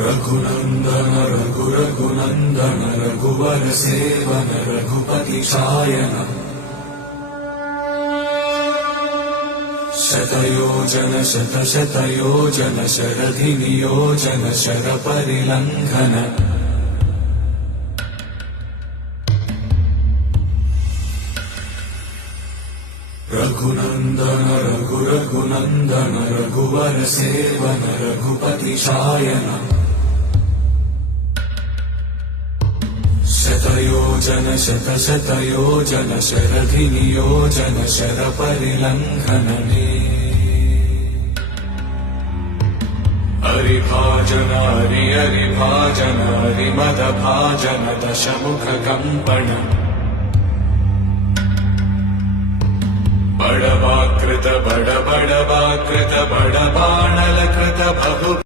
रघुनन्दन रघुनन्दन रघुवर सेवन रघुपति शायन शतयोजन शतशतयोजन शरधि नियोजन शरपरिलङ्घन रघुनन्दन रघुनन्दन रघुवर सेवन रघुपति शायन शतयोजन शतशतयोजन शरधि नियोजन शरपरिलङ्घनने हरिभाजन हरिभाजन हरिमदभाजन दशमुख कम्पण बड़वाकृत बड़वाकृत बड़बाणलकृत बहु